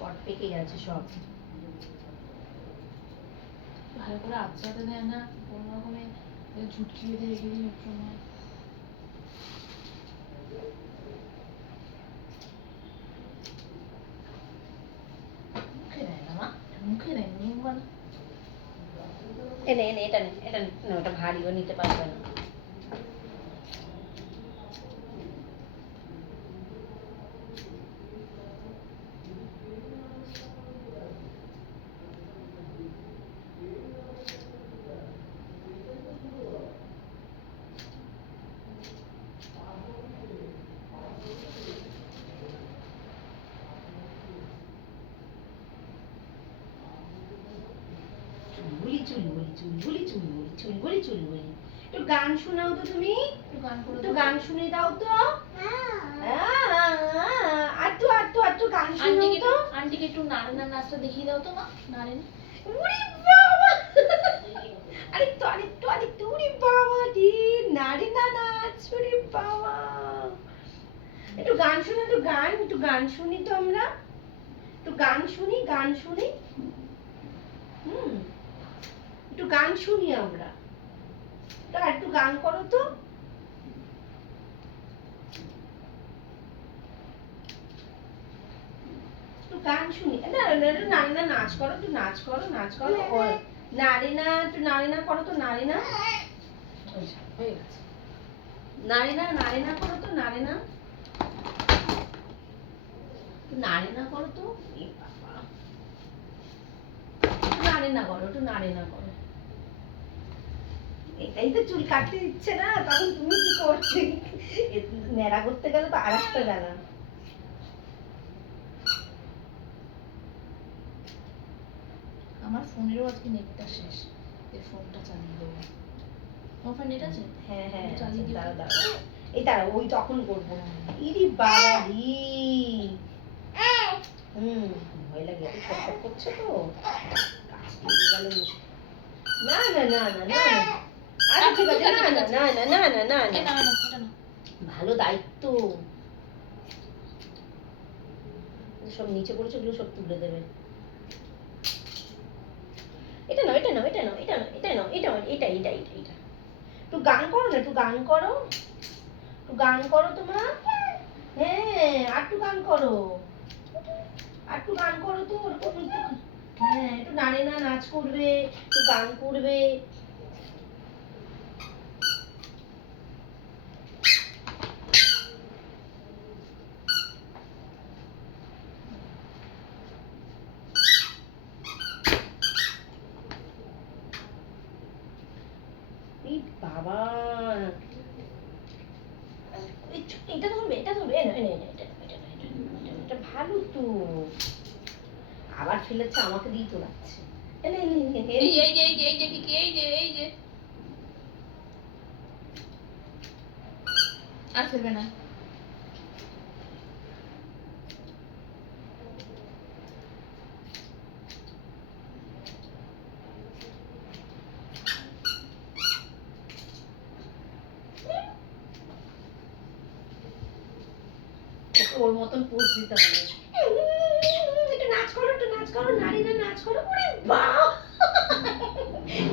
পট পেকে গেছে সব। ভালো করে আঁচড়াতে দেয় না, কোনো রকমে ঝুটকি বেঁধে রেখে দিই সবসময়। মুখে দেয় না মা, মুখে দেয় নিয়ম করে। এনে এনে এটা নে, এটা নে, ওটা ভারী, ও নিতে পারবে না। একটু গান শোনাও তো তুমি, একটু গান শুনে দাও তো। আটটু আটটু আটটু গান শোনাও তো। আন্টিকে একটু নাড়ে না নাচটা দেখিয়ে দাও তো মা, নাড়ে না। ওরে বাবা, আরেকটু আরেকটু আরেকটু, ওরে বাবা রে, নাড়ে না নাচ, ওরে বাবা। একটু গান শোনা, একটু গান শুনি তো আমরা, একটু গান শুনি, গান শুনি। একটু গান শুনি আমরা, একটু গান করো তো। একটু গান শুনি না, একটু নাড়ে না নাচ করো, একটু নাচ করো, নাচ করো। নাড়ে না, একটু নাড়ে না করো তো, নাড়ে না। হয়ে গেছে। নাড়ে না, নাড়ে না করো তো, নাড়ে না, নাড়ে না করো তো। এ বাবা, নাড়ে না করো, একটু নাড়ে না করো। এটাই তো চুল কাটতে দিচ্ছে না, তখন তুমি কি করছো? ন্যাড়া করতে গেলে তো আর একটা বেলা। আমার ফোনেরও আজকে নেটটা শেষ, এই ফোনটা চালিয়ে দেবো। তোমার ফোন নেট আছে? হ্যাঁ হ্যাঁ, চালিয়ে দিও। দাঁড়াও দাঁড়াও, এই দাঁড়াও, ওই তখন করবো। ইরি বাবা রে, ভয় লাগে, এত ছটফট করছে তো। না না না না না, আচ্ছা ঠিক আছে, না না না না না না না না, ভালো দায়িত্ব। সব নিচে পড়েছে, ওগুলো সব তুলে দেবে। এটা নাও, এটা নাও, এটা নাও, এটা নাও, এটা নাও, এটা এটা এটা এটা এটা। একটু গান করো না, একটু গান করো, একটু গান করো তোমরা। হ্যাঁ, আর একটু গান করো, আর একটু গান করো তো, ওরকম একটু। হ্যাঁ, একটু নাড়ে না নাচ করবে, একটু গান করবে। বাবা, এটা ধরবে, এটা ধরবে, এটা ভালো তো। আবার ফেলেছে, আমাকে দিয়ে তো লাগছে। এই যে এই যে এই যে এই যে কি এই যে এই যে আর ফেলবে না। ওর মতন পোজ দিতে হবে। একটু নাচ করো, একটু নাচ করো, নারী না নাচ করো। ওরে বাবা,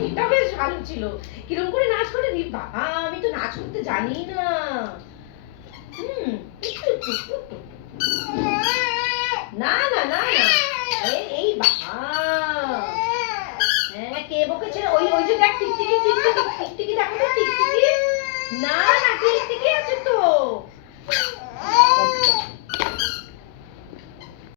এটা বেশ ভালো ছিল। কিরকম করে নাচ করে রে বাবা, আমি তো নাচ করতে জানি না। না না না না, এই বাবা। হ্যাঁ, কে বকেছে? ওই ওই যে দেখ, টিকটিকি টিকটিকি টিকটিকি, দেখো তো টিকটিকি। না না, টিকটিকি আছে তো।